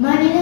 Money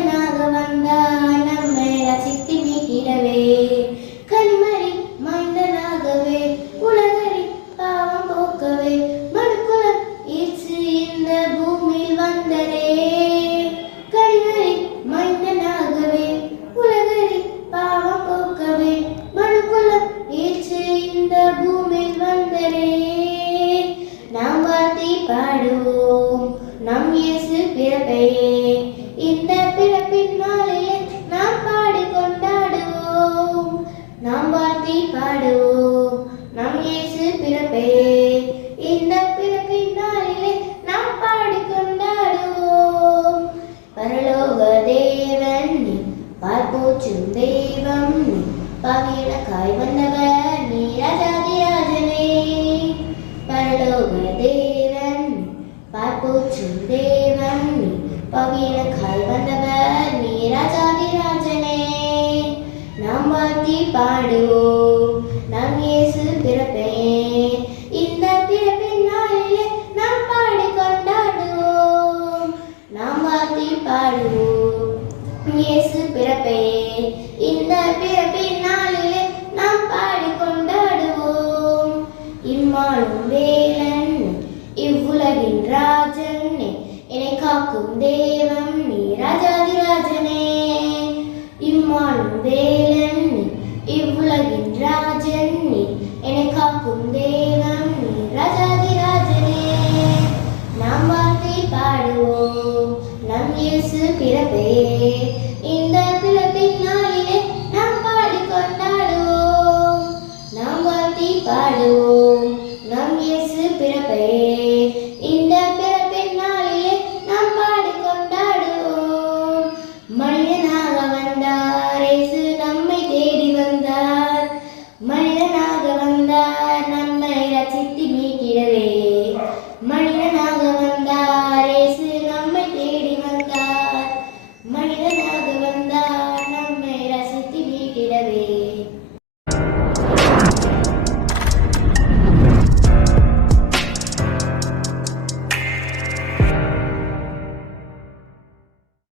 பாவியனக்காய் வந்தவர் நீ ராஜாதி ராஜனே பரலோக தேவன் பார்ப்போச்சும் தேவன். நீ பாவியனக்காய் வந்தவர் நீ ராஜாதி ராஜனே. நாம் வாழ்த்தி பாடுவோம் நாம் இயேசு பிறப்பே இந்த பிறப்பின் நடராஜனே என்னை காக்கும் தேவன் நீ ராஜாதிராஜனே. இம்மானும் வேலன் நீ இவ்வுலகின் ராஜன் நீ என்னை காக்கும் தேவன் நீ ராஜாதிராஜனே. நாம் வார்த்தை பாடுவோம் நம் இயேசு பிறப்பே. இந்த பிறப்பின் நாளிலே நாம் பாடிக்கொண்டாடுவோம் நாம் வார்த்தை பாடுவோம்.